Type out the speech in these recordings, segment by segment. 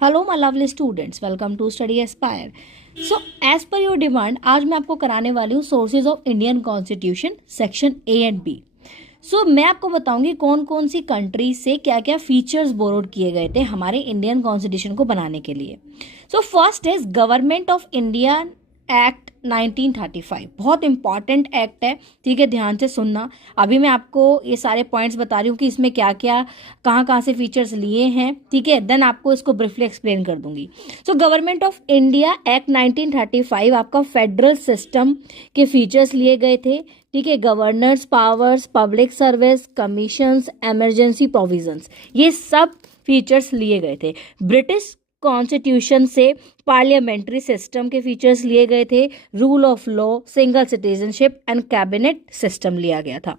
Hello my lovely students, welcome to study aspire. So as per your demand आज मैं आपको कराने वाली हूँ sources of Indian constitution section A and B. So मैं आपको बताऊंगी कौन कौन सी कंट्रीज से क्या क्या फीचर्स बोरोड किए गए थे हमारे इंडियन कॉन्स्टिट्यूशन को बनाने के लिए। So first is government of India act 1935। बहुत इंपॉर्टेंट एक्ट है, ठीक है, ध्यान से सुनना। अभी मैं आपको ये सारे पॉइंट्स बता रही हूँ कि इसमें क्या क्या कहाँ कहाँ से फीचर्स लिए हैं, ठीक है, देन आपको इसको ब्रीफली एक्सप्लेन कर दूंगी। So government of India act 1935 आपका फेडरल सिस्टम के फीचर्स लिए गए थे, ठीक है। Governors powers, public service commissions, emergency provisions, ये सब फीचर्स लिए गए थे। ब्रिटिश कॉन्स्टिट्यूशन से पार्लियामेंट्री सिस्टम के फीचर्स लिए गए थे। Rule of law, single citizenship and cabinet system लिया गया था।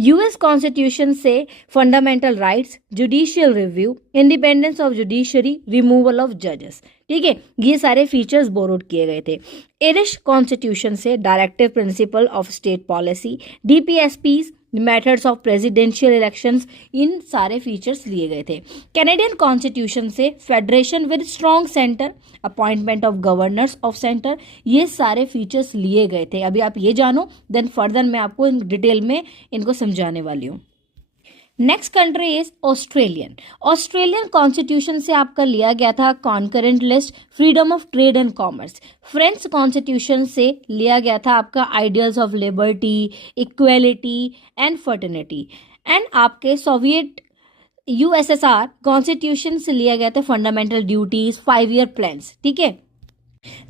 यूएस कॉन्स्टिट्यूशन से fundamental rights, judicial review, independence of judiciary, removal of जजेस, ठीक है, ये सारे फीचर्स बोरोड किए गए थे। आयरिश कॉन्स्टिट्यूशन से directive principle of state policy, DPSPs, methods of presidential elections, इन सारे फीचर्स लिए गए थे। कैनेडियन कॉन्स्टिट्यूशन से federation with strong centre, appointment of governors of centre, ये सारे फीचर्स लिए गए थे। अभी आप ये जानो, देन फर्दर मैं आपको इन डिटेल में इनको समझाने वाली हूँ। Next country is Australian. Australian constitution से आपका लिया गया था concurrent list, freedom of trade and commerce. French constitution से लिया गया था आपका ideals of liberty, equality and fraternity. And आपके सोवियत यूएसएसआर कॉन्स्टिट्यूशन से लिया गया था फंडामेंटल ड्यूटीज, 5 ईयर प्लान्स, ठीक है।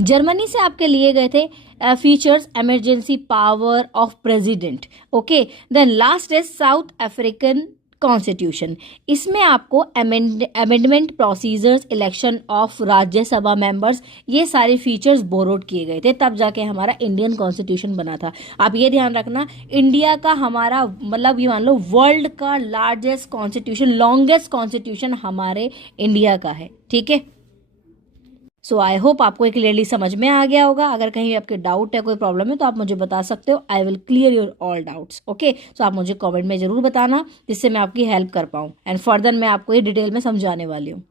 जर्मनी से आपके लिए गए थे features, emergency power of president, okay. Then last is South African constitution. इसमें आपको amendment procedures, election of Rajya Sabha members, ये सारे फीचर्स बोरोड किए गए थे, तब जाके हमारा इंडियन कॉन्स्टिट्यूशन बना था। आप ये ध्यान रखना, इंडिया का हमारा मतलब ये मान लो वर्ल्ड का लार्जेस्ट कॉन्स्टिट्यूशन, लॉन्गेस्ट कॉन्स्टिट्यूशन हमारे इंडिया का है, ठीक है। सो आई होप आपको ये क्लियरली समझ में आ गया होगा। अगर कहीं आपके डाउट है, कोई प्रॉब्लम है, तो आप मुझे बता सकते हो। I will clear your all doubts, okay. So आप मुझे कमेंट में जरूर बताना, जिससे मैं आपकी हेल्प कर पाऊँ एंड फर्दर मैं आपको ये डिटेल में समझाने वाली हूँ।